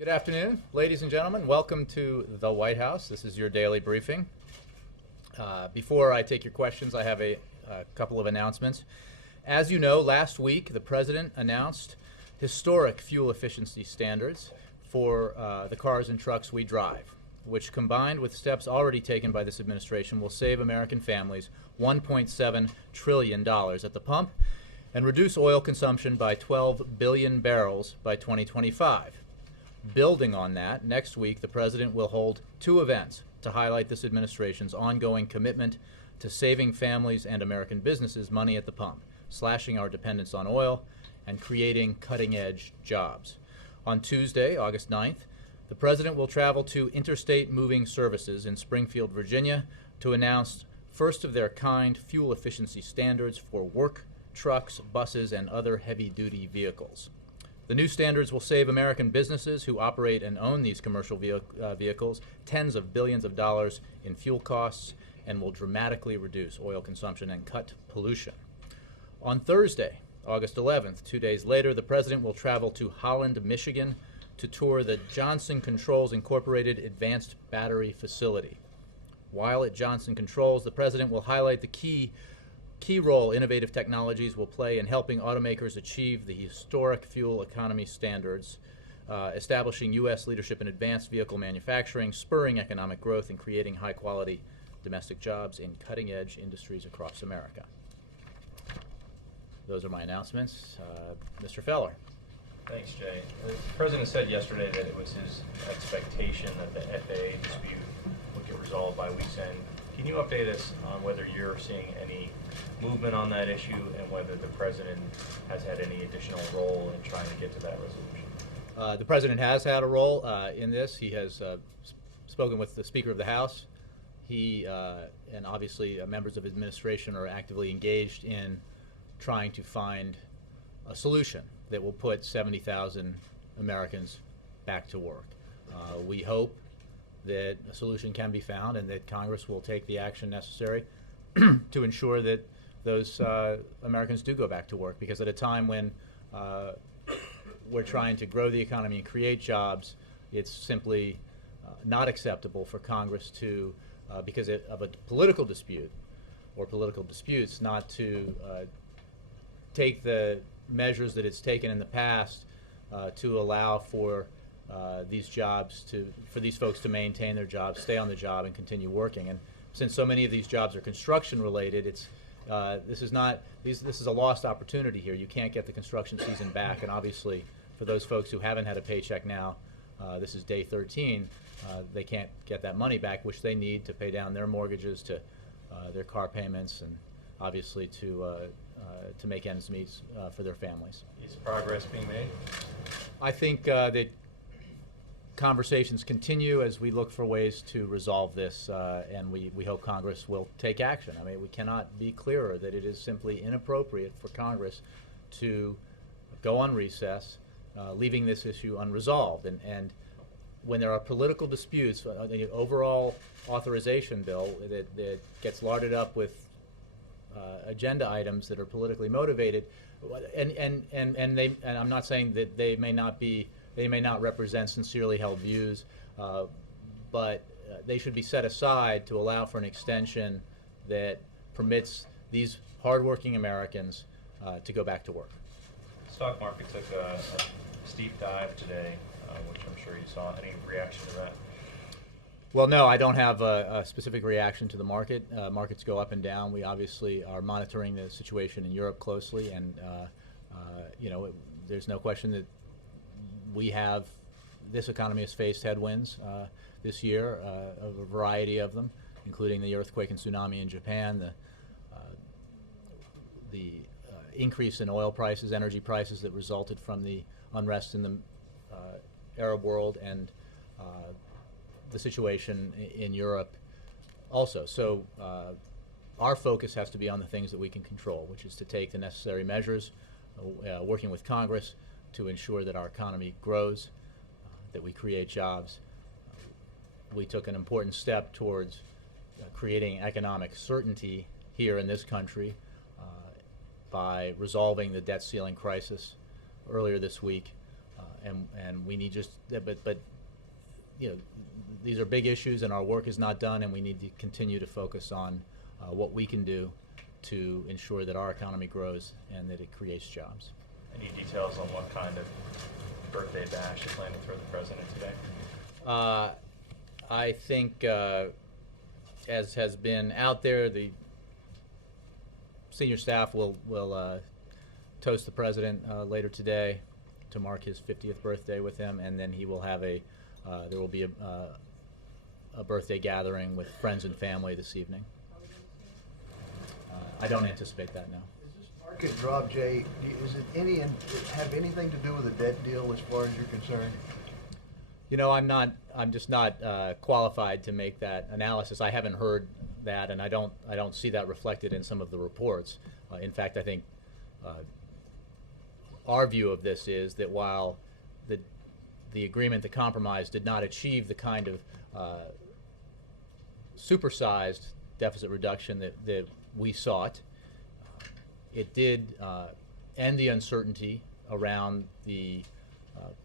Good afternoon, ladies and gentlemen. Welcome to the White House. This is your daily briefing. Before I take your questions, I have a couple of announcements. As you know, last week the President announced historic fuel efficiency standards for the cars and trucks we drive, which combined with steps already taken by this administration will save American families $1.7 trillion at the pump and reduce oil consumption by 12 billion barrels by 2025. Building on that, next week the President will hold two events to highlight this administration's ongoing commitment to saving families and American businesses money at the pump, slashing our dependence on oil, and creating cutting-edge jobs. On Tuesday, August 9th, the President will travel to Interstate Moving Services in Springfield, Virginia, to announce first-of-their-kind fuel efficiency standards for work trucks, buses, and other heavy-duty vehicles. The new standards will save American businesses who operate and own these commercial vehicles tens of billions of dollars in fuel costs and will dramatically reduce oil consumption and cut pollution. On Thursday, August 11th, 2 days later, the President will travel to Holland, Michigan to tour the Johnson Controls Incorporated Advanced Battery Facility. While at Johnson Controls, the President will highlight the key role innovative technologies will play in helping automakers achieve the historic fuel economy standards, establishing U.S. leadership in advanced vehicle manufacturing, spurring economic growth, and creating high-quality domestic jobs in cutting-edge industries across America. Those are my announcements. Mr. Feller. Thanks, Jay. The President said yesterday that it was his expectation that the FAA dispute would get resolved by week's end. Can you update us on whether you're seeing any movement on that issue and whether the President has had any additional role in trying to get to that resolution? The President has had a role in this. He has spoken with the Speaker of the House. He and obviously members of his administration are actively engaged in trying to find a solution that will put 70,000 Americans back to work. We hope that a solution can be found and that Congress will take the action necessary to ensure that those Americans do go back to work, because at a time when we're trying to grow the economy and create jobs, it's simply not acceptable for Congress to, because of a political dispute or political disputes, not to take the measures that it's taken in the past to allow for these jobs for these folks to maintain their jobs, stay on the job, and continue working. And since so many of these jobs are construction related, this is a lost opportunity here. You can't get the construction season back, and obviously for those folks who haven't had a paycheck now, this is day 13. They can't get that money back, which they need to pay down their mortgages, to their car payments, and obviously to make ends meet for their families. Is progress being made? I think that conversations continue as we look for ways to resolve this, and we hope Congress will take action. I mean, we cannot be clearer that it is simply inappropriate for Congress to go on recess, leaving this issue unresolved. And when there are political disputes, the overall authorization bill that gets larded up with agenda items that are politically motivated, and I'm not saying that they may not represent sincerely held views, but they should be set aside to allow for an extension that permits these hardworking Americans to go back to work. The stock market took a steep dive today, which I'm sure you saw. Any reaction to that? Well, no, I don't have a specific reaction to the market. Markets go up and down. We obviously are monitoring the situation in Europe closely, and there's no question that this economy has faced headwinds this year, of a variety of them, including the earthquake and tsunami in Japan, the increase in oil prices, energy prices that resulted from the unrest in the Arab world, and the situation in Europe also. So our focus has to be on the things that we can control, which is to take the necessary measures, working with Congress to ensure that our economy grows, that we create jobs. We took an important step towards creating economic certainty here in this country by resolving the debt ceiling crisis earlier this week, and we need but these are big issues, and our work is not done, and we need to continue to focus on what we can do to ensure that our economy grows and that it creates jobs. Any details on what kind of birthday bash you're planning to throw the president today? I think, as has been out there, the senior staff will toast the president later today to mark his 50th birthday with him, and then he will have there will be a birthday gathering with friends and family this evening. I don't anticipate that, no. Is this market drop, Jay, is it have anything to do with the debt deal as far as you're concerned? I'm just not qualified to make that analysis. I haven't heard that, and I don't see that reflected in some of the reports. In fact, I think our view of this is that while the agreement, the compromise, did not achieve the kind of supersized deficit reduction that we sought, it did end the uncertainty around the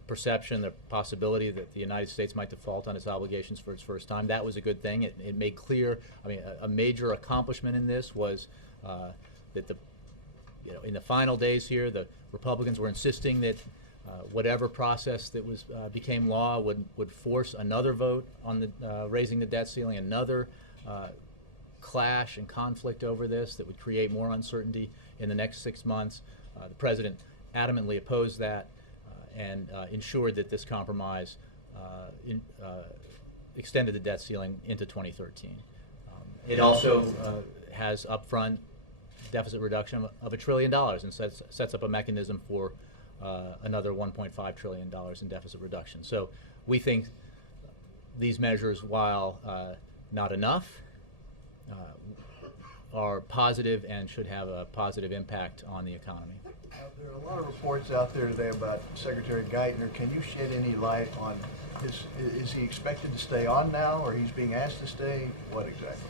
perception, the possibility that the United States might default on its obligations for its first time. That was a good thing. It made clear, a major accomplishment in this was that in the final days here, the Republicans were insisting that whatever process that became law would force another vote on the raising the debt ceiling, another clash and conflict over this that would create more uncertainty in the next 6 months. The president adamantly opposed that and ensured that this compromise extended the debt ceiling into 2013. It also has upfront deficit reduction of $1 trillion and sets up a mechanism for another $1.5 trillion in deficit reduction. So we think these measures, while not enough, are positive and should have a positive impact on the economy. There are a lot of reports out there today about Secretary Geithner. Can you shed any light on is he expected to stay on now, or he's being asked to stay? What exactly?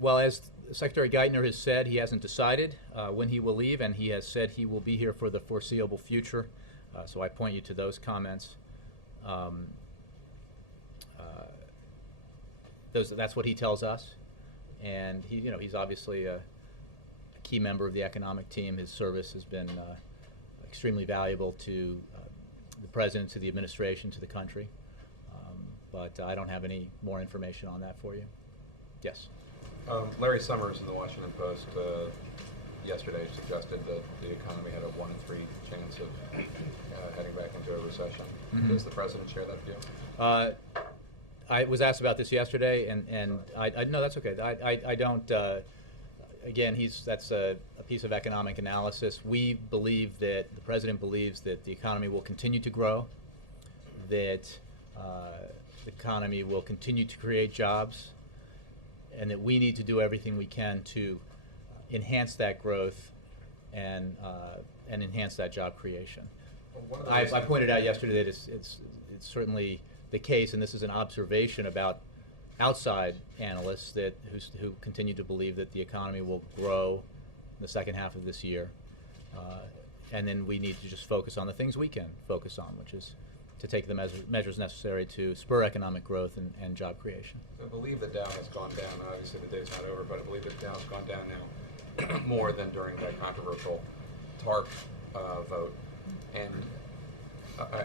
Well, as Secretary Geithner has said, he hasn't decided when he will leave, and he has said he will be here for the foreseeable future. So I point you to those comments. That's what he tells us, and he's obviously a key member of the economic team. His service has been extremely valuable to the president, to the administration, to the country. But I don't have any more information on that for you. Yes. Larry Summers in the Washington Post yesterday suggested that the economy had a 1 in 3 chance of heading back into a recession. Mm-hmm. Does the president share that view? I was asked about this yesterday, and I no, that's okay. I don't. Again, that's a piece of economic analysis. We believe that the president believes that the economy will continue to grow, that the economy will continue to create jobs, and that we need to do everything we can to enhance that growth and enhance that job creation. Well, I pointed out yesterday that it's certainly the case, and this is an observation about outside analysts who continue to believe that the economy will grow in the second half of this year, and then we need to just focus on the things we can focus on, which is to take the measures necessary to spur economic growth and job creation. I believe the Dow has gone down. Obviously, the day's not over, but I believe the Dow has gone down now more than during that controversial TARP vote. And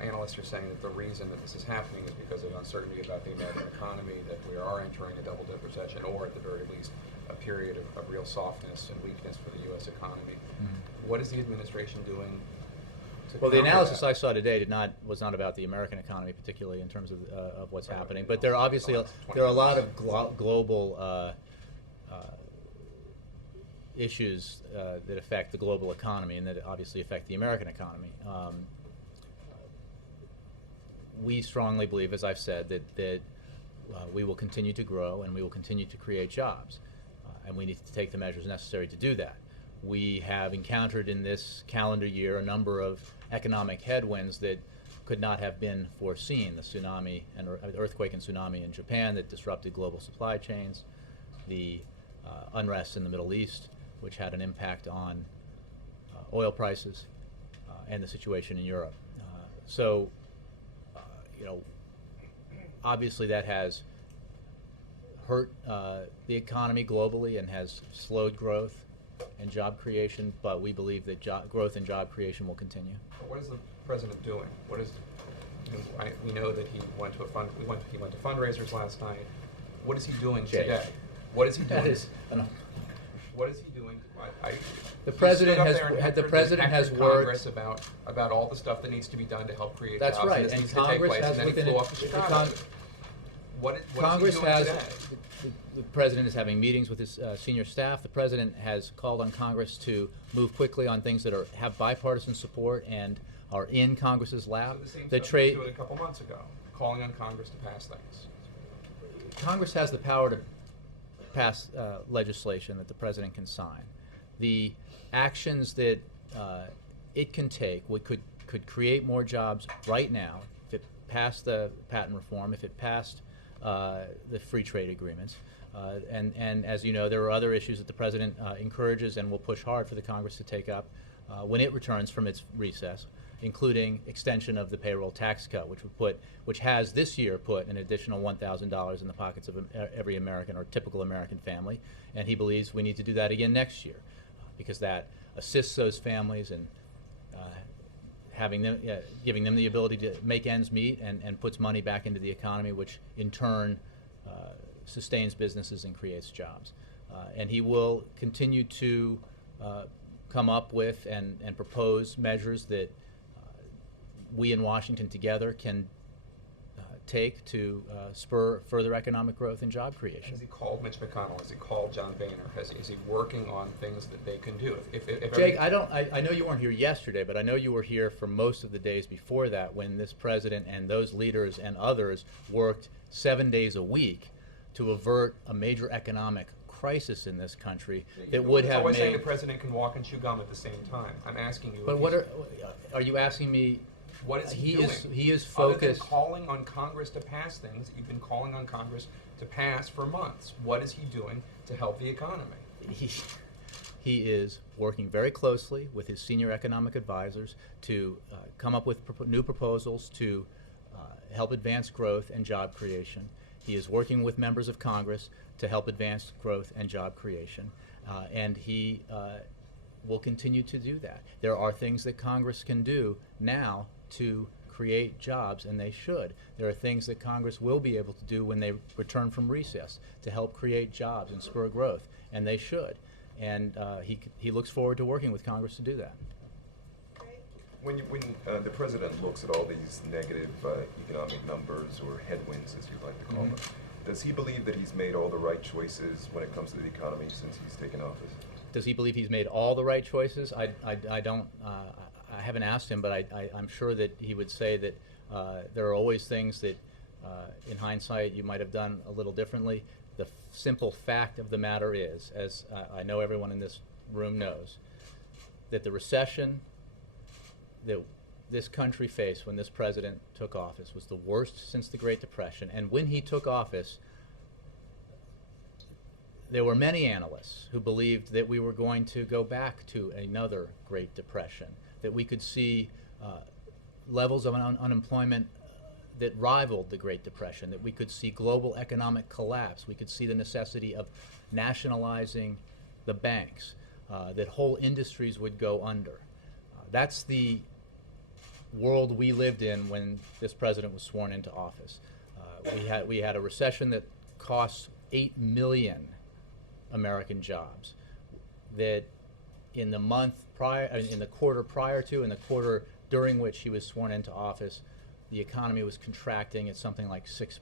analysts are saying that the reason that this is happening is because of uncertainty about the American economy, that we are entering a double-dip recession, or at the very least, a period of real softness and weakness for the U.S. economy. Mm-hmm. What is the administration doing? Well, the analysis I saw today was not about the American economy, particularly in terms of what's happening. But there are obviously there are a lot of global issues that affect the global economy and that obviously affect the American economy. We strongly believe, as I've said, that we will continue to grow and we will continue to create jobs, and we need to take the measures necessary to do that. We have encountered in this calendar year a number of economic headwinds that could not have been foreseen. The tsunami and earthquake and tsunami in Japan that disrupted global supply chains, the unrest in the Middle East, which had an impact on oil prices, and the situation in Europe. So obviously that has hurt the economy globally and has slowed growth and job creation, but we believe that growth and job creation will continue. But what is the president doing? What is? We know that he went to he went to fundraisers last night. What is he doing today? What is he doing? What is he doing? The president has worked Congress about all the stuff that needs to be done to help create That's jobs. right, And, and this needs to take Congress place, has and then he within flew it. off to Chicago. What is Congress he doing has. today? The president is having meetings with his senior staff. The president has called on Congress to move quickly on things that have bipartisan support and are in Congress's lap. So the same The stuff trade. he was doing a couple months ago, calling on Congress to pass things. Congress has the power to pass legislation that the president can sign. The actions that it can take could create more jobs right now if it passed the patent reform, if it passed the free trade agreements. And as you know, there are other issues that the president encourages and will push hard for the Congress to take up when it returns from its recess, including extension of the payroll tax cut, which has this year put an additional $1,000 in the pockets of every American or typical American family. And he believes we need to do that again next year because that assists those families in giving them the ability to make ends meet and puts money back into the economy, which in turn sustains businesses and creates jobs. And he will continue to come up with and propose measures that we in Washington together can take to spur further economic growth and job creation. Has he called Mitch McConnell? Has he called John Boehner? Is he working on things that they can do? If Jake, I know you weren't here yesterday, but I know you were here for most of the days before that when this president and those leaders and others worked 7 days a week to avert a major economic crisis in this country that would have always made. saying the president can walk and chew gum at the same time. I'm asking you. But are you asking me? What is he doing? He is Other than focused. calling on Congress to pass things that you've been calling on Congress to pass for months. What is he doing to help the economy? He is working very closely with his senior economic advisors to come up with new proposals to help advance growth and job creation. He is working with members of Congress to help advance growth and job creation, and he will continue to do that. There are things that Congress can do now to create jobs, and they should. There are things that Congress will be able to do when they return from recess to help create jobs and spur growth, and they should. And he looks forward to working with Congress to do that. When the president looks at all these negative economic numbers or headwinds, as you like to call them, does he believe that he's made all the right choices when it comes to the economy since he's taken office? Does he believe he's made all the right choices? I don't. I haven't asked him, but I'm sure that he would say that there are always things that, in hindsight, you might have done a little differently. The simple fact of the matter is, as I know everyone in this room knows, that the recession that this country faced when this president took office was the worst since the Great Depression. And when he took office, there were many analysts who believed that we were going to go back to another Great Depression, that we could see levels of unemployment that rivaled the Great Depression, that we could see global economic collapse, we could see the necessity of nationalizing the banks, that whole industries would go under. That's the world we lived in when this president was sworn into office. We had a recession that cost 8 million American jobs, that in the quarter prior to, and the quarter during which he was sworn into office, the economy was contracting at something like 6%.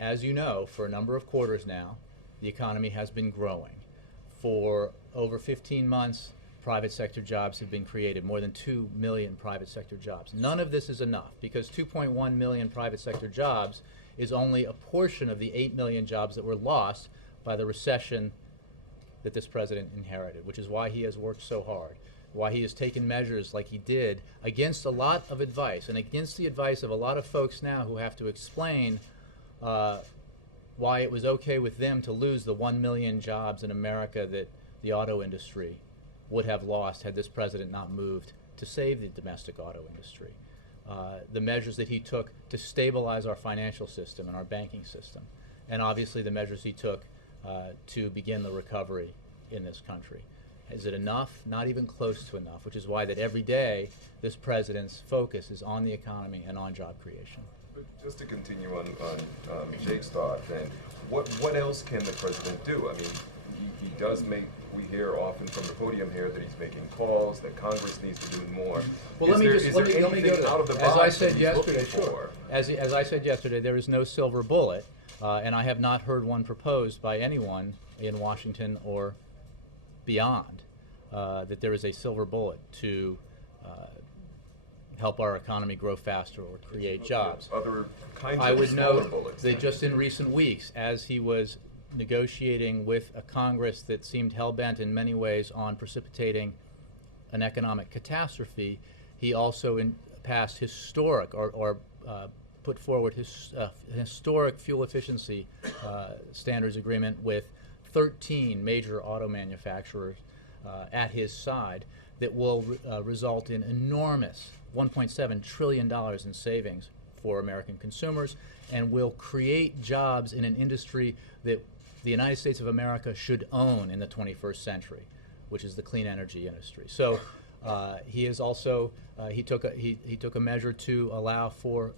As you know, for a number of quarters now, the economy has been growing. For over 15 months, private sector jobs have been created, more than 2 million private sector jobs. None of this is enough, because 2.1 million private sector jobs is only a portion of the 8 million jobs that were lost by the recession that this president inherited, which is why he has worked so hard, why he has taken measures like he did against a lot of advice, and against the advice of a lot of folks now who have to explain why it was okay with them to lose the 1 million jobs in America that the auto industry would have lost had this president not moved to save the domestic auto industry. the measures that he took to stabilize our financial system and our banking system, and obviously the measures he took to begin the recovery in this country. Is it enough? Not even close to enough, which is why that every day this president's focus is on the economy and on job creation. But just to continue on Jake's thought, then, what else can the president do? I mean, he does make, we hear often from the podium here that he's making calls, that Congress needs to do more. Well, let me go to that. Out of the As I box said that he's yesterday, looking for? As I said yesterday, there is no silver bullet, and I have not heard one proposed by anyone in Washington or beyond, that there is a silver bullet to help our economy grow faster or create jobs. Other kinds I of would smaller note bullets. that then. just in recent weeks, as he was negotiating with a Congress that seemed hell-bent in many ways on precipitating an economic catastrophe, he also passed historic or put forward his historic fuel efficiency standards agreement with 13 major auto manufacturers at his side that will result in enormous $1.7 trillion in savings for American consumers and will create jobs in an industry that the United States of America should own in the 21st century, which is the clean energy industry. So he is also he took a measure to allow for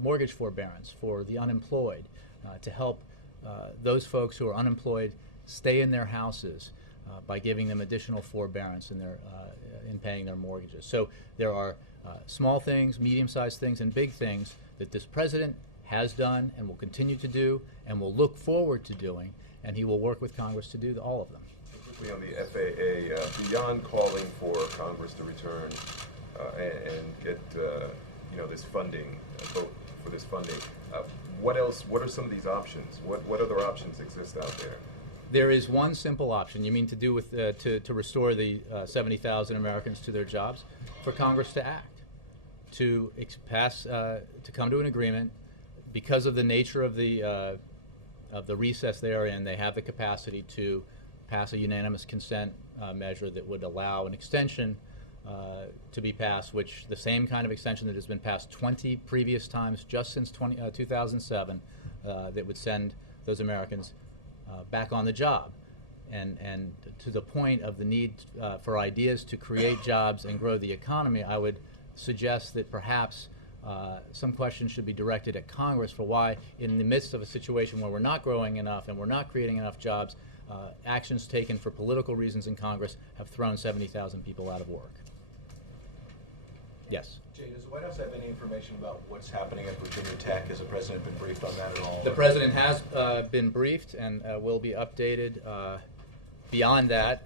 mortgage forbearance for the unemployed to help those folks who are unemployed stay in their houses by giving them additional forbearance in paying their mortgages. So there are small things, medium-sized things, and big things that this president has done and will continue to do and will look forward to doing, and he will work with Congress to do all of them. Quickly on the FAA, beyond calling for Congress to return and get this funding, vote for this funding, what else? What are some of these options? What other options exist out there? There is one simple option. You mean to do with to restore the 70,000 Americans to their jobs? For Congress to act, to come to an agreement. Because of the nature of the recess they are in, they have the capacity to pass a unanimous consent measure that would allow an extension to be passed, which the same kind of extension that has been passed 20 previous times just since 2007, that would send those Americans back on the job. And to the point of the need for ideas to create jobs and grow the economy, I would suggest that perhaps some questions should be directed at Congress for why, in the midst of a situation where we're not growing enough and we're not creating enough jobs, actions taken for political reasons in Congress have thrown 70,000 people out of work. Yes? Jay, does the White House have any information about what's happening at Virginia Tech? Has the president been briefed on that at all? The president has been briefed and will be updated. Beyond that,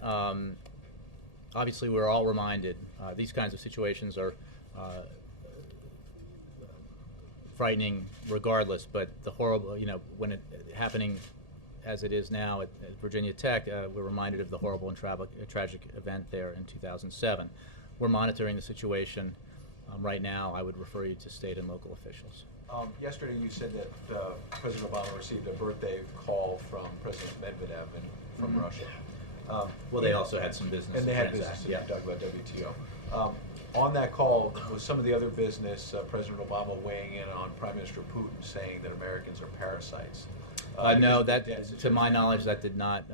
obviously we're all reminded these kinds of situations are frightening regardless, but the horrible, when it happening as it is now at Virginia Tech, we're reminded of the horrible and tragic event there in 2007. We're monitoring the situation right now. I would refer you to state and local officials. Yesterday you said that President Obama received a birthday call from President Medvedev from Russia. Well, they also had some business. And they had transact, business, yeah. and talk about WTO. On that call, was some of the other business President Obama weighing in on Prime Minister Putin, saying that Americans are parasites? No, to my knowledge, that did not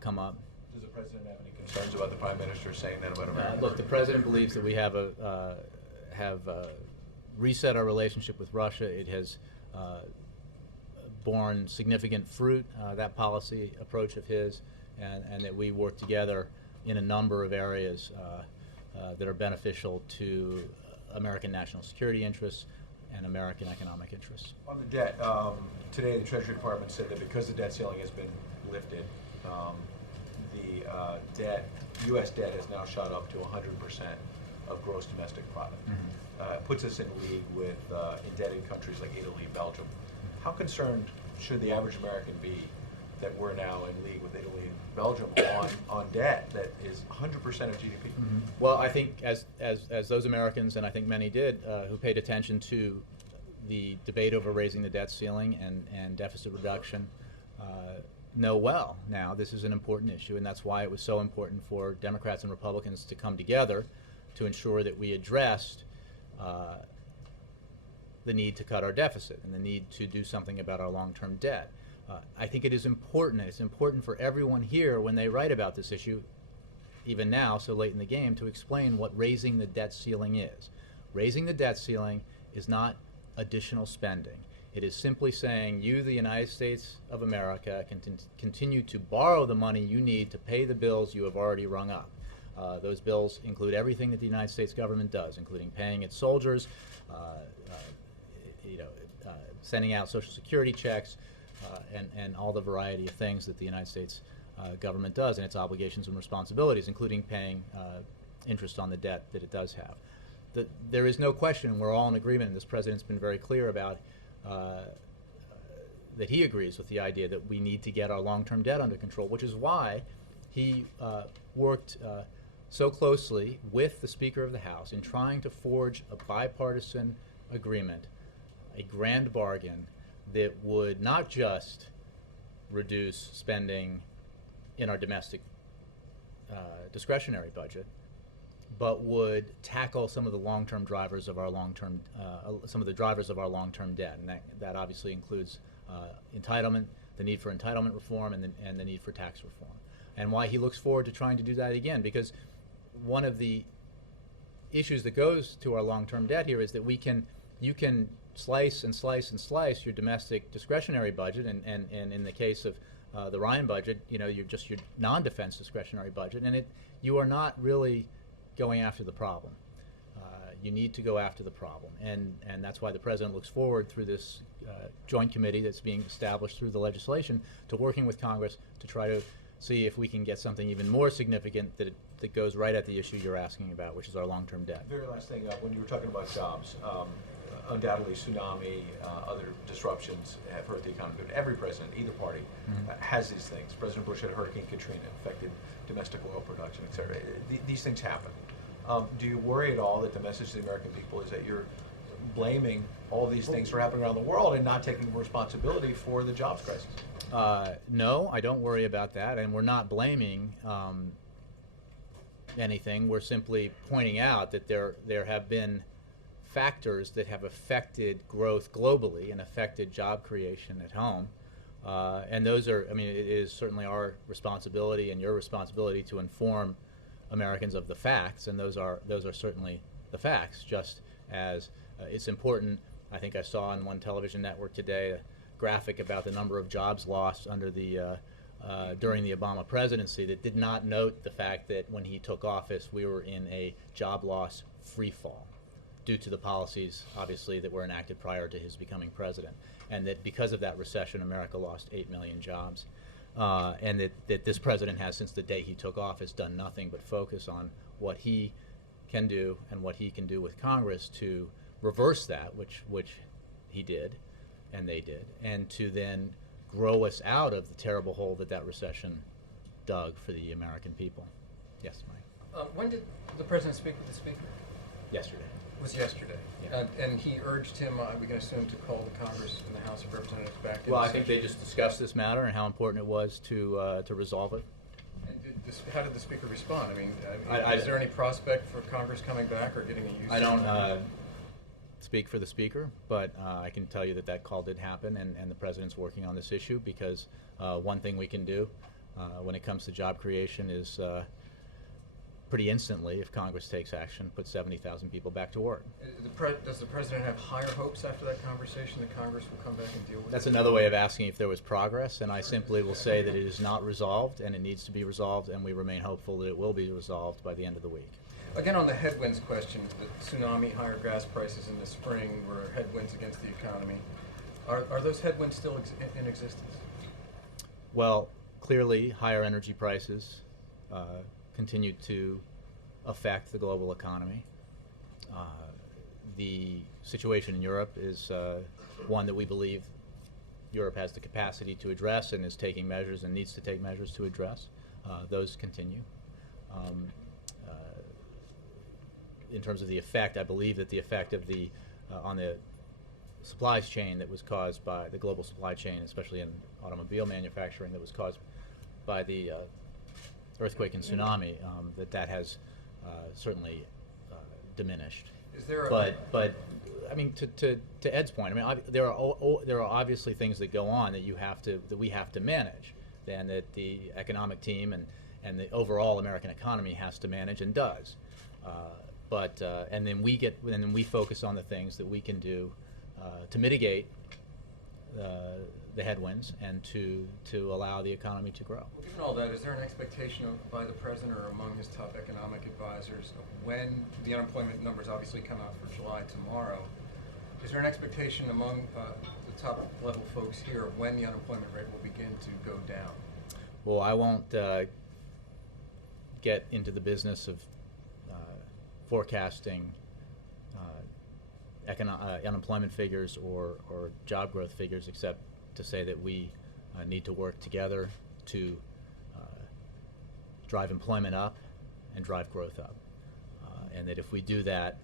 come up. Does the president have any concerns about the Prime Minister saying that about America? Look, the president believes that we have reset our relationship with Russia. It has borne significant fruit, that policy approach of his, and that we work together in a number of areas that are beneficial to American national security interests and American economic interests. On the debt, today the Treasury Department said that because the debt ceiling has been lifted, the U.S. debt has now shot up to 100% of gross domestic product. Puts us in league with indebted countries like Italy, Belgium. How concerned should the average American be that we're now in league with Italy and Belgium on debt that is 100% of GDP? Well, I think as those Americans, and I think many did, who paid attention to the debate over raising the debt ceiling and deficit reduction, know well now this is an important issue, and that's why it was so important for Democrats and Republicans to come together to ensure that we addressed the need to cut our deficit and the need to do something about our long-term debt. I think it is important, and it's important for everyone here when they write about this issue, even now, so late in the game, to explain what raising the debt ceiling is. Raising the debt ceiling is not additional spending. It is simply saying you, the United States of America, can continue to borrow the money you need to pay the bills you have already rung up. Those bills include everything that the United States government does, including paying its soldiers, sending out Social Security checks, and all the variety of things that the United States government does and its obligations and responsibilities, including paying interest on the debt that it does have. There is no question, and we're all in agreement, and this president's been very clear about that he agrees with the idea that we need to get our long-term debt under control, which is why he worked so closely with the Speaker of the House in trying to forge a bipartisan agreement, a grand bargain that would not just reduce spending in our domestic discretionary budget, but would tackle some of the long-term drivers of our long-term, debt, and that obviously includes entitlement, the need for entitlement reform, and the need for tax reform. And why he looks forward to trying to do that again, because one of the issues that goes to our long-term debt here is that you can slice and slice and slice your domestic discretionary budget, and in the case of the Ryan budget, your non-defense discretionary budget, and you are not really going after the problem. You need to go after the problem, and that's why the president looks forward through this joint committee that's being established through the legislation to working with Congress to try to see if we can get something even more significant that goes right at the issue you're asking about, which is our long-term debt. Very last thing, when you were talking about jobs, undoubtedly tsunami, other disruptions have hurt the economy. But every president, either party, has these things. President Bush had Hurricane Katrina, affected domestic oil production, et cetera. These things happen. Do you worry at all that the message to the American people is that you're blaming all these things for happening around the world and not taking responsibility for the jobs crisis? No, I don't worry about that, and we're not blaming anything. We're simply pointing out that there have been factors that have affected growth globally and affected job creation at home. And those are, it is certainly our responsibility and your responsibility to inform Americans of the facts, and those are certainly the facts, just as it's important. I think I saw on one television network today a graphic about the number of jobs lost under during the Obama presidency that did not note the fact that when he took office we were in a job loss free fall due to the policies, obviously, that were enacted prior to his becoming president, and that because of that recession, America lost 8 million jobs, and that this president has, since the day he took office, done nothing but focus on what he can do and what he can do with Congress to reverse that, which he did, and they did, and to then grow us out of the terrible hole that recession dug for the American people. Yes, Mike? When did the president speak with the Speaker? Yesterday. It was yesterday. Yeah. And he urged him, we can assume, to call the Congress and the House of Representatives back to Well, I think they just discussed this matter and how important it was to resolve it. And how did the Speaker respond? I is there any prospect for Congress coming back or getting a use? I don't speak for the Speaker, but I can tell you that call did happen, and the President's working on this issue, because one thing we can do when it comes to job creation is pretty instantly, if Congress takes action, put 70,000 people back to work. Does the President have higher hopes after that conversation that Congress will come back and deal with it? That's another way of asking if there was progress, and I simply will say that it is not resolved, and it needs to be resolved, and we remain hopeful that it will be resolved by the end of the week. Again, on the headwinds question, the tsunami, higher gas prices in the spring were headwinds against the economy. Are those headwinds still in existence? Well, clearly, higher energy prices continue to affect the global economy. The situation in Europe is one that we believe Europe has the capacity to address and is taking measures and needs to take measures to address. Those continue. In terms of the effect, I believe that the effect of on the supply chain that was caused by the global supply chain, especially in automobile manufacturing, that was caused by the earthquake and tsunami, that has certainly diminished. Is there a? But I mean, to Ed's point, I mean, there are obviously things that go on that we have to manage, and that the economic team and the overall American economy has to manage and does. And then we focus on the things that we can do to mitigate the headwinds and to allow the economy to grow. Well, given all that, is there an expectation by the president or among his top economic advisors of when the unemployment numbers obviously come out for July tomorrow? Is there an expectation among the top level folks here of when the unemployment rate will begin to go down? Well, I won't get into the business of forecasting unemployment figures or job growth figures, except to say that we need to work together to drive employment up and drive growth up, and that if we do that,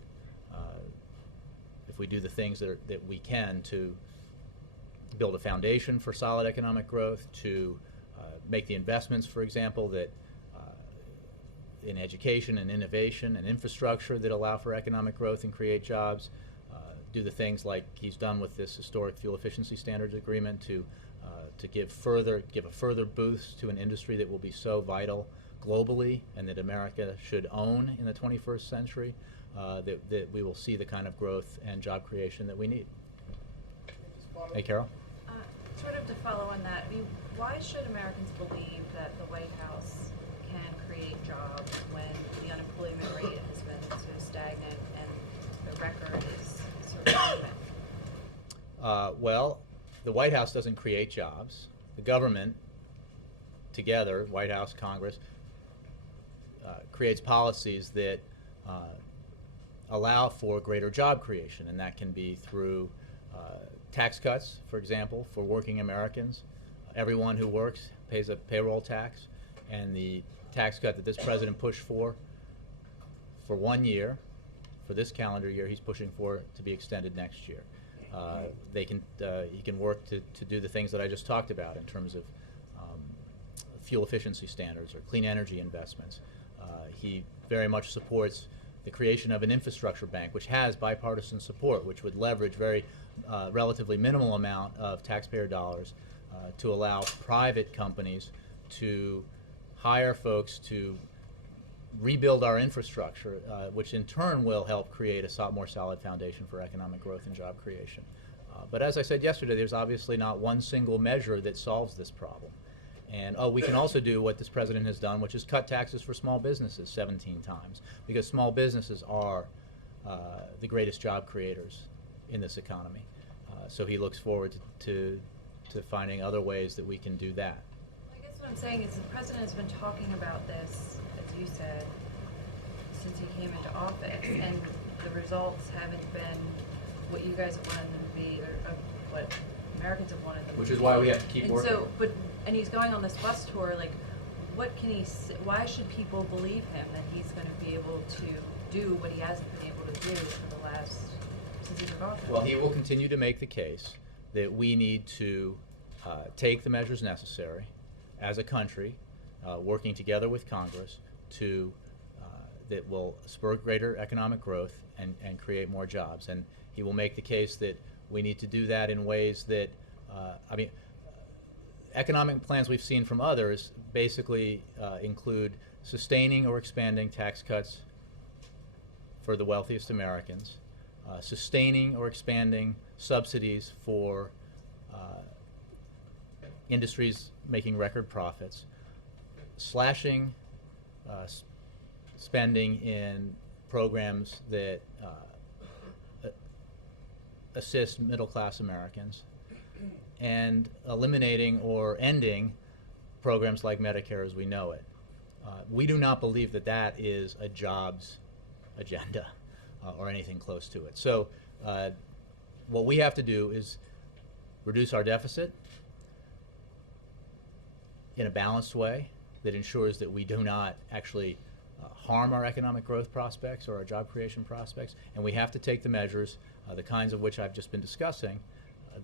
if we do the things that we can to build a foundation for solid economic growth, to make the investments, for example, that in education and innovation and infrastructure that allow for economic growth and create jobs, do the things like he's done with this historic fuel efficiency standards agreement to give a further boost to an industry that will be so vital globally and that America should own in the 21st century, that we will see the kind of growth and job creation that we need. Hey, Carol? Sort of to follow on that, I mean, why should Americans believe that the White House can create jobs when the unemployment rate has been so stagnant and the record is sort of anemic? Well, the White House doesn't create jobs. The government, together, White House, Congress, creates policies that allow for greater job creation, and that can be through tax cuts, for example, for working Americans. Everyone who works pays a payroll tax, and the tax cut that this president pushed for 1 year, for this calendar year, he's pushing for it to be extended next year. He can work to do the things that I just talked about in terms of fuel efficiency standards or clean energy investments. He very much supports the creation of an infrastructure bank, which has bipartisan support, which would leverage very relatively minimal amount of taxpayer dollars to allow private companies to hire folks to rebuild our infrastructure, which in turn will help create a more solid foundation for economic growth and job creation. But as I said yesterday, there's obviously not one single measure that solves this problem. And we can also do what this president has done, which is cut taxes for small businesses 17 times, because small businesses are the greatest job creators in this economy. So he looks forward to finding other ways that we can do that. I guess what I'm saying is the president has been talking about this, as you said, since he came into office, and the results haven't been what you guys have wanted them to be, or what Americans have wanted them to be. Which is why we have to keep and working. And he's going on this bus tour, like, what can he why should people believe him that he's going to be able to do what he hasn't been able to do for the last, since he's in office? Well, he will continue to make the case that we need to take the measures necessary as a country, working together with Congress, to that will spur greater economic growth and create more jobs. And he will make the case that we need to do that in ways that, economic plans we've seen from others basically include sustaining or expanding tax cuts for the wealthiest Americans, sustaining or expanding subsidies for industries making record profits, slashing spending in programs that assist middle-class Americans, and eliminating or ending programs like Medicare as we know it. We do not believe that that is a jobs agenda or anything close to it. So what we have to do is reduce our deficit in a balanced way that ensures that we do not actually harm our economic growth prospects or our job creation prospects, and we have to take the measures, the kinds of which I've just been discussing,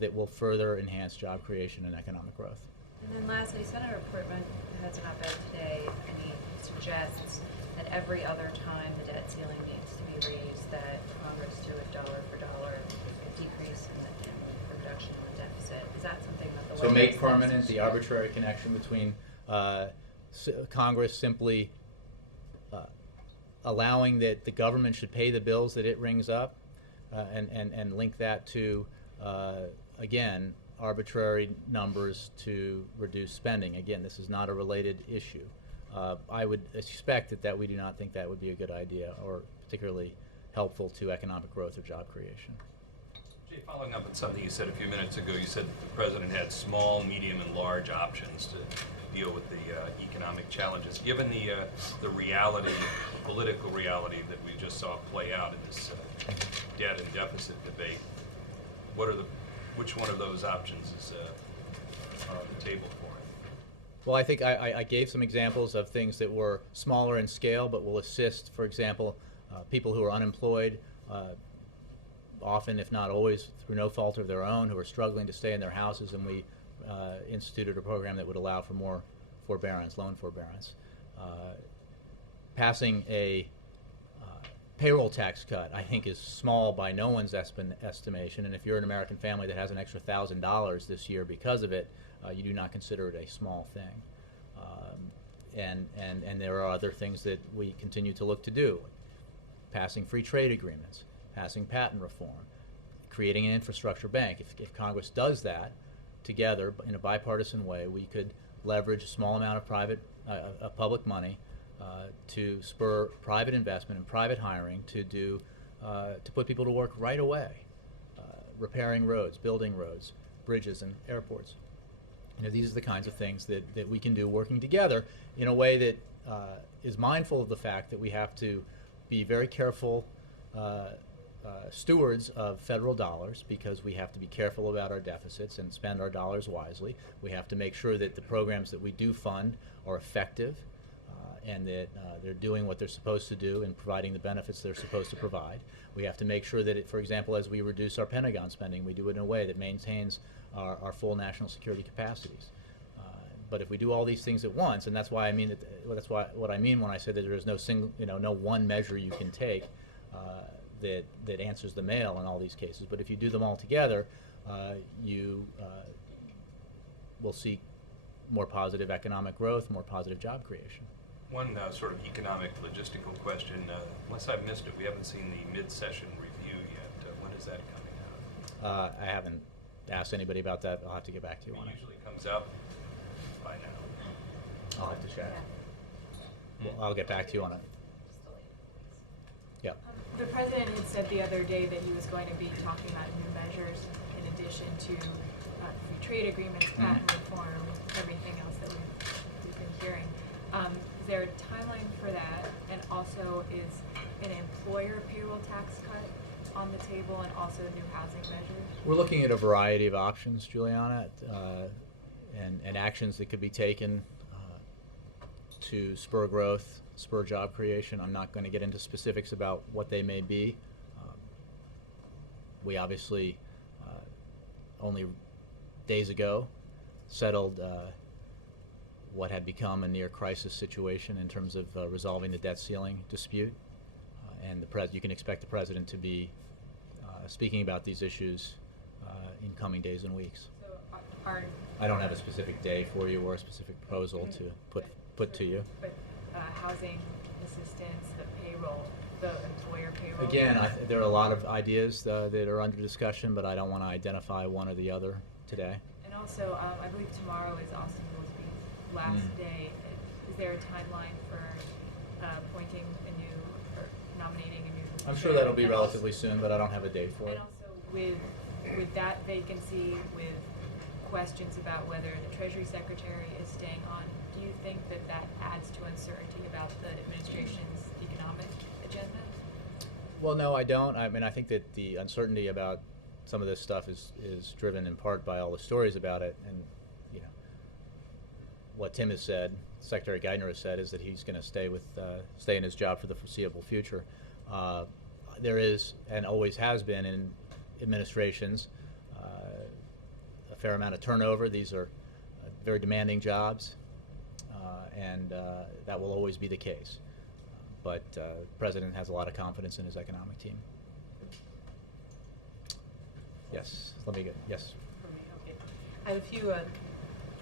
that will further enhance job creation and economic growth. And then lastly, Senator Portman has an op-ed today, and he suggests that every other time the debt ceiling needs to be raise that Congress do a dollar for dollar decrease in the reduction in the deficit. Is that something that the So White make House permanent thinks- the arbitrary connection between Congress simply allowing that the government should pay the bills that it rings up, and link that to, again, arbitrary numbers to reduce spending. Again, this is not a related issue. I would expect that we do not think that would be a good idea or particularly helpful to economic growth or job creation. Jay, following up on something you said a few minutes ago, you said the president had small, medium, and large options to deal with the economic challenges. Given the reality, the political reality that we just saw play out in this debt and deficit debate, which one of those options are on the table for him? Well, I think I gave some examples of things that were smaller in scale but will assist, for example, people who are unemployed, often, if not always, through no fault of their own, who are struggling to stay in their houses, and we instituted a program that would allow for more forbearance, loan forbearance. Passing a payroll tax cut, I think, is small by no one's estimation, and if you're an American family that has an extra $1,000 this year because of it, you do not consider it a small thing. And there are other things that we continue to look to do. Passing free trade agreements, passing patent reform, creating an infrastructure bank. If Congress does that together in a bipartisan way, we could leverage a small amount of public money to spur private investment and private hiring to put people to work right away, repairing roads, building roads, bridges, and airports. These are the kinds of things that we can do working together in a way that is mindful of the fact that we have to be very careful stewards of federal dollars, because we have to be careful about our deficits and spend our dollars wisely. We have to make sure that the programs that we do fund are effective and that they're doing what they're supposed to do and providing the benefits they're supposed to provide. We have to make sure that, for example, as we reduce our Pentagon spending, we do it in a way that maintains our full national security capacities. But if we do all these things at once, and that's why I mean what I mean when I say that there is no single, no one measure you can take that answers the mail in all these cases. But if you do them all together, you will see more positive economic growth, more positive job creation. One sort of economic logistical question, unless I've missed it, we haven't seen the mid-session review yet. When is that coming out? I haven't asked anybody about that. I'll have to get back to you on It it. usually comes out by now. I'll have to check. Yeah. Well, I'll get back to you on it. Just delete it, please. Yeah. The president had said the other day that he was going to be talking about new measures in addition to free trade agreements, patent reform, everything else that we've been hearing. Is there a timeline for that? And also, is an employer payroll tax cut on the table, and also new housing measures? We're looking at a variety of options, Juliana, and actions that could be taken to spur growth, spur job creation. I'm not going to get into specifics about what they may be. We obviously only days ago settled what had become a near crisis situation in terms of resolving the debt ceiling dispute, and you can expect the president to be speaking about these issues in coming days and weeks. So I don't have a specific day for you or a specific proposal to put to you. But housing assistance, the payroll, the employer payroll. Again, there are a lot of ideas that are under discussion, but I don't want to identify one or the other today. And also, I believe tomorrow is Austin Goolsby's last day. Is there a timeline for appointing a new, or nominating a new? I'm sure that'll be relatively soon, but I don't have a date for it. And also, with that vacancy, with questions about whether the Treasury Secretary is staying on, do you think that adds to uncertainty about the administration's economic agenda? Well, no, I don't. I mean, I think that the uncertainty about some of this stuff is driven in part by all the stories about it, and what Tim has said, Secretary Geithner has said, is that he's going to stay in his job for the foreseeable future. There is, and always has been in administrations, a fair amount of turnover. These are very demanding jobs, and that will always be the case. but the President has a lot of confidence in his economic team. Yes, let me get, yes. For me, okay. I have a few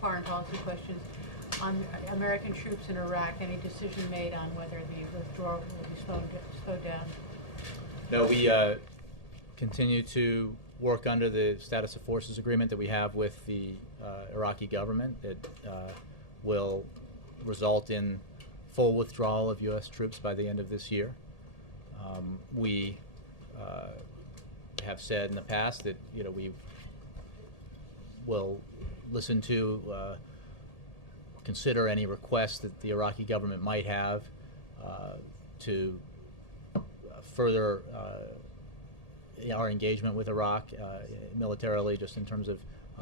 foreign policy questions. On American troops in Iraq, any decision made on whether the withdrawal will be slowed down? No, we continue to work under the status of forces agreement that we have with the Iraqi government that will result in full withdrawal of U.S. troops by the end of this year. We have said in the past that we will listen to, consider any requests that the Iraqi government might have to further our engagement with Iraq militarily, just in terms of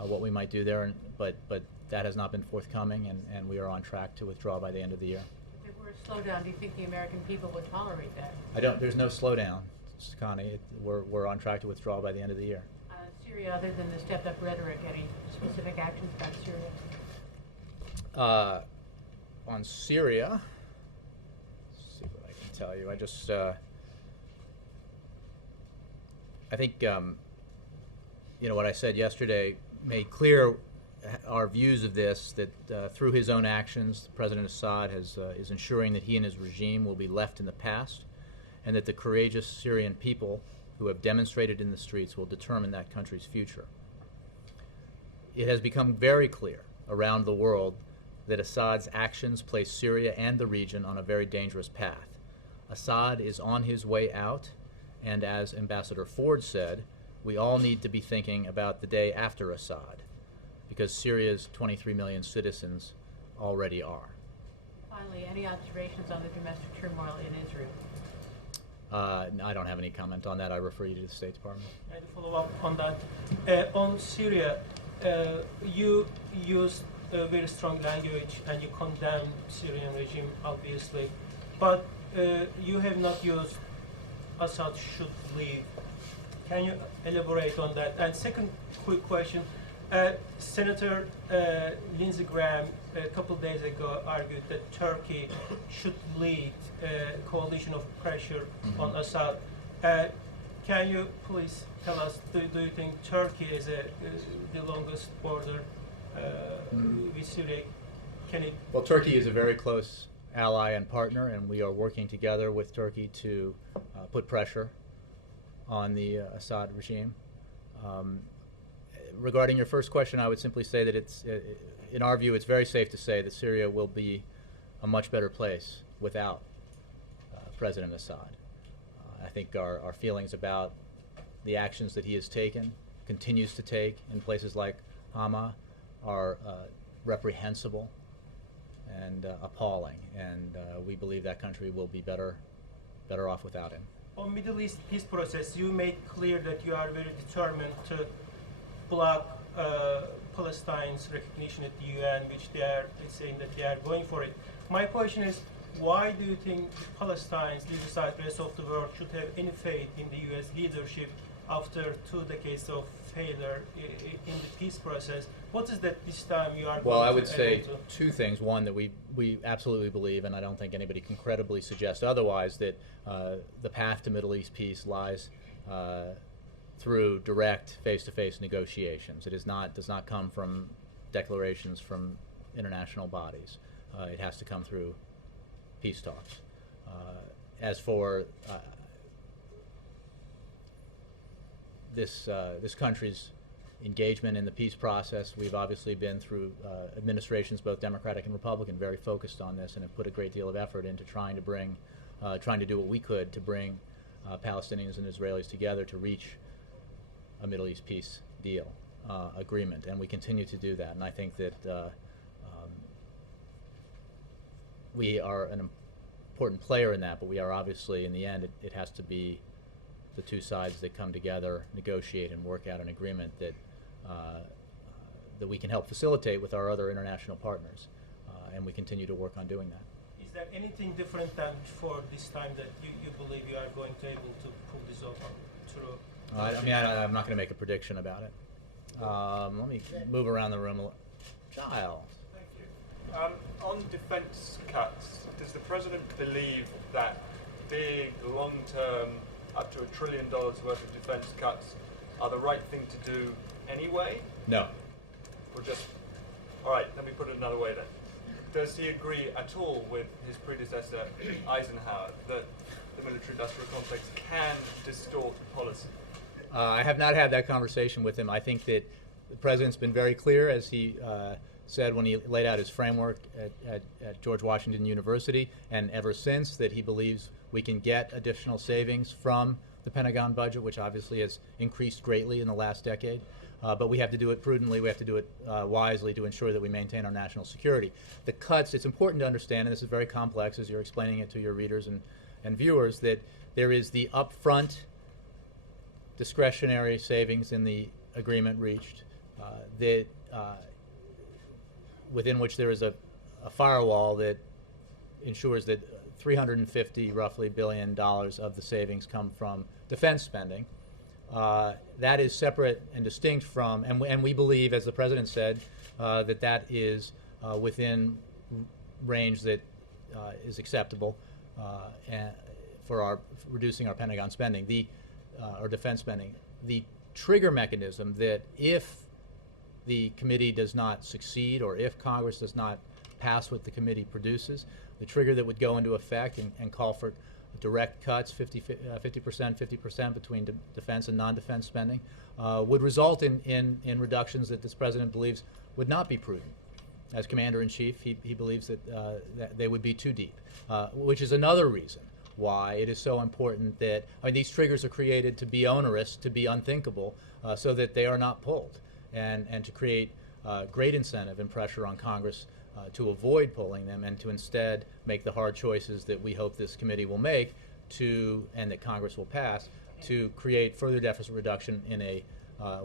what we might do there. But that has not been forthcoming, and we are on track to withdraw by the end of the year. If there were a slowdown, do you think the American people would tolerate that? There's no slowdown, Connie. We're on track to withdraw by the end of the year. Syria, other than the stepped-up rhetoric, any specific actions about Syria? On Syria, let's see what I can tell you. I think what I said yesterday made clear our views of this, that through his own actions, President Assad is ensuring that he and his regime will be left in the past, and that the courageous Syrian people who have demonstrated in the streets will determine that country's future. It has become very clear around the world that Assad's actions place Syria and the region on a very dangerous path. Assad is on his way out, and as Ambassador Ford said, we all need to be thinking about the day after Assad, because Syria's 23 million citizens already are. Finally, any observations on the domestic turmoil in Israel? I don't have any comment on that. I refer you to the State Department. And follow up on that. On Syria, you used a very strong language and you condemn Syrian regime, obviously, but you have not used Assad should leave. Can you elaborate on that? And second quick question, Senator Lindsey Graham a couple of days ago argued that Turkey should lead a coalition of pressure on Assad. Can you please tell us, do you think Turkey is the longest border with Syria? Well, Turkey is a very close ally and partner, and we are working together with Turkey to put pressure on the Assad regime. Regarding your first question, I would simply say that in our view, it's very safe to say that Syria will be a much better place without President Assad. I think our feelings about the actions that he has taken, continues to take in places like Hama, are reprehensible and appalling, and we believe that country will be better off without him. On Middle East peace process, you made clear that you are very determined to block Palestine's recognition at the UN, which they are saying that they are going for it. My question is, why do you think Palestinians, leave aside the rest of the world, should have any faith in the US leadership after 2 decades of failure in the peace process? What is that this time you are going to? Well, I would say two things. One, that we absolutely believe, and I don't think anybody can credibly suggest otherwise, that the path to Middle East peace lies through direct face-to-face negotiations. It does not come from declarations from international bodies. It has to come through peace talks. As for this country's engagement in the peace process, we've obviously been through administrations, both Democratic and Republican, very focused on this, and have put a great deal of effort into trying to do what we could to bring Palestinians and Israelis together to reach a Middle East peace deal agreement, and we continue to do that. And I think that we are an important player in that, but we are obviously, in the end, it has to be the two sides that come together, negotiate, and work out an agreement that we can help facilitate with our other international partners, and we continue to work on doing that. Is there anything different than before this time that you believe you are going to able to pull this off through? I'm not going to make a prediction about it. Let me move around the room a little. Giles. Thank you. On defence cuts, does the President believe that big, long-term, up to $1 trillion worth of defense cuts are the right thing to do anyway? No. Or just, all right, let me put it another way then. Does he agree at all with his predecessor, Eisenhower, that the military-industrial complex can distort policy? I have not had that conversation with him. I think that the president's been very clear, as he said when he laid out his framework at George Washington University, and ever since, that he believes we can get additional savings from the Pentagon budget, which obviously has increased greatly in the last decade. But we have to do it prudently. We have to do it wisely to ensure that we maintain our national security. The cuts, it's important to understand, and this is very complex as you're explaining it to your readers and viewers, that there is the upfront discretionary savings in the agreement reached, within which there is a firewall that ensures that roughly $350 billion of the savings come from defense spending. That is separate and distinct from, and we believe, as the president said, that is within range that is acceptable for reducing our Pentagon spending, or defense spending. The trigger mechanism that if the committee does not succeed, or if Congress does not pass what the committee produces, the trigger that would go into effect and call for direct cuts, 50% between defense and non-defense spending, would result in reductions that this president believes would not be prudent. As Commander-in-Chief, he believes that they would be too deep, which is another reason why it is so important that, these triggers are created to be onerous, to be unthinkable, so that they are not pulled, and to create great incentive and pressure on Congress to avoid pulling them and to instead make the hard choices that we hope this committee will make and that Congress will pass to create further deficit reduction in a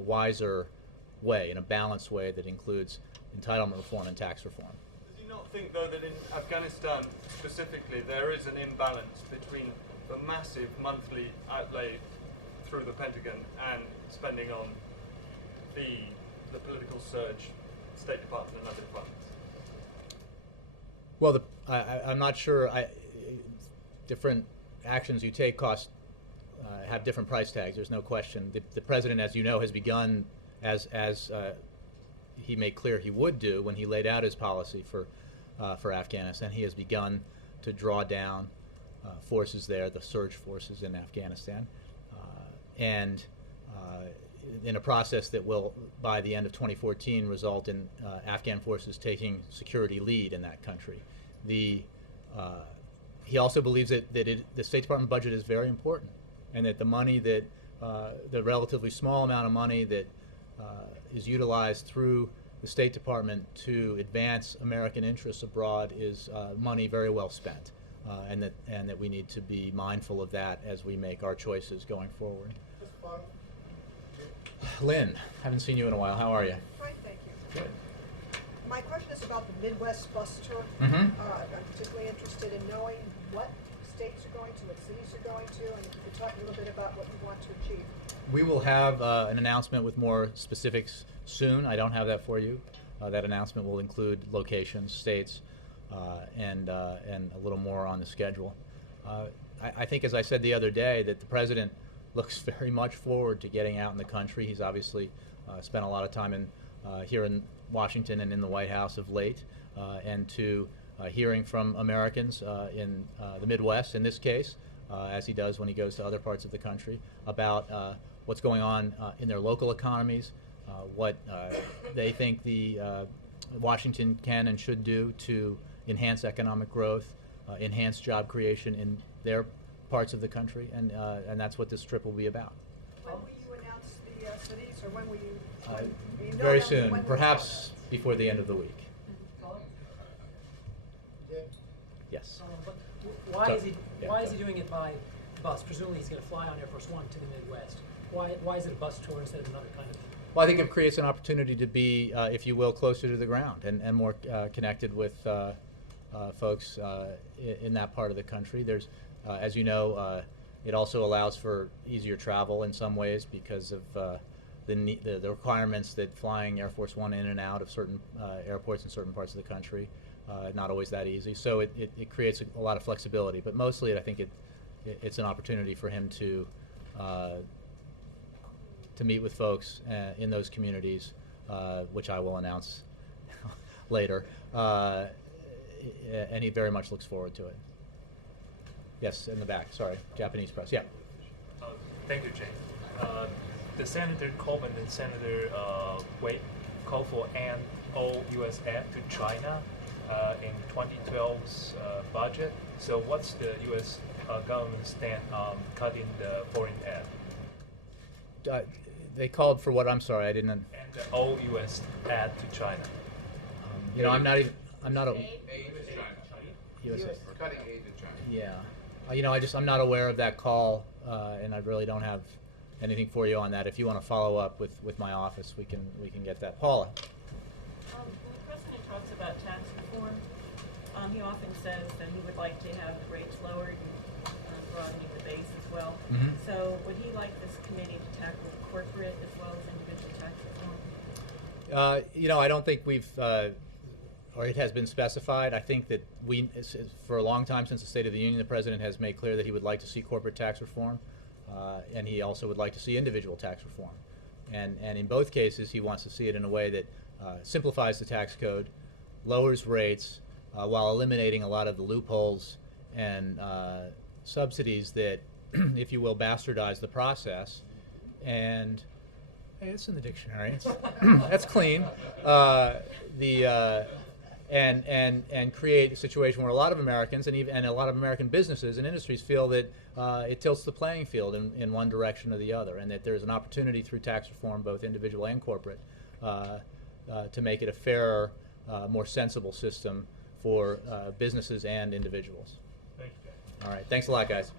wiser way, in a balanced way that includes entitlement reform and tax reform. Does he not think, though, that in Afghanistan specifically there is an imbalance between the massive monthly outlay through the Pentagon and spending on the political surge, State Department and other departments? Well, I'm not sure. Different actions you take have different price tags. There's no question. The president, as you know, has begun, as he made clear he would do when he laid out his policy for Afghanistan. He has begun to draw down forces there, the surge forces in Afghanistan, and in a process that will, by the end of 2014, result in Afghan forces taking security lead in that country. He also believes that the State Department budget is very important, and that the money that, the relatively small amount of money that is utilized through the State Department to advance American interests abroad is money very well spent, and that we need to be mindful of that as we make our choices going forward. Lynn, haven't seen you in a while. How are you? Fine, thank you. Good. My question is about the Midwest bus tour. Mm-hmm. I'm particularly interested in knowing what states you're going to, what cities you're going to, and if you could talk a little bit about what you want to achieve. We will have an announcement with more specifics soon. I don't have that for you. That announcement will include locations, states, and a little more on the schedule. I think, as I said the other day, that the president looks very much forward to getting out in the country. He's obviously spent a lot of time here in Washington and in the White House of late, and to hearing from Americans in the Midwest, in this case, as he does when he goes to other parts of the country, about what's going on in their local economies, what they think the Washington can and should do to enhance economic growth, enhance job creation in their parts of the country, and that's what this trip will be about. When will you announce the cities, or when will you? Very soon, perhaps before the end of the week. Yes. But why is he doing it by bus? Presumably he's going to fly on Air Force One to the Midwest. Why is it a bus tour instead of another kind of? Well, I think it creates an opportunity to be, if you will, closer to the ground and more connected with folks in that part of the country. There's, as you know, it also allows for easier travel in some ways because of the requirements that flying Air Force One in and out of certain airports in certain parts of the country, not always that easy. So it creates a lot of flexibility. But mostly, I think it it's an opportunity for him to meet with folks in those communities, which I will announce later. And he very much looks forward to it. Yes, in the back. Sorry, Japanese press. Yeah. Thank you, Jane. The Senator Coleman and Senator Wade called for an all U.S. aid to China in 2012's budget. So what's the U.S. Government's stand on cutting the foreign aid? They called for what? I'm sorry, I didn't. And the all U.S. aid to China. You know, I'm not a. Aid to China. USA. We're cutting aid to China. Yeah. You know, I'm not aware of that call, and I really don't have anything for you on that. If you want to follow up with my office, we can get that. Paula. When the president talks about tax reform, he often says that he would like to have the rates lowered and broadening the base as well. Mhm. So would he like this committee to tackle corporate as well as individual tax reform? You know, I don't think we've, or it has been specified. I think that for a long time since the State of the Union, the President has made clear that he would like to see corporate tax reform, and he also would like to see individual tax reform. And in both cases, he wants to see it in a way that simplifies the tax code, lowers rates, while eliminating a lot of the loopholes and subsidies that, if you will, bastardize the process. And hey, it's in the dictionary. It's that's clean. And create a situation where a lot of Americans and a lot of American businesses and industries feel that it tilts the playing field in one direction or the other, and that there's an opportunity through tax reform, both individual and corporate, to make it a fairer, more sensible system for businesses and individuals. Thank you, Jay. All right. Thanks a lot, guys.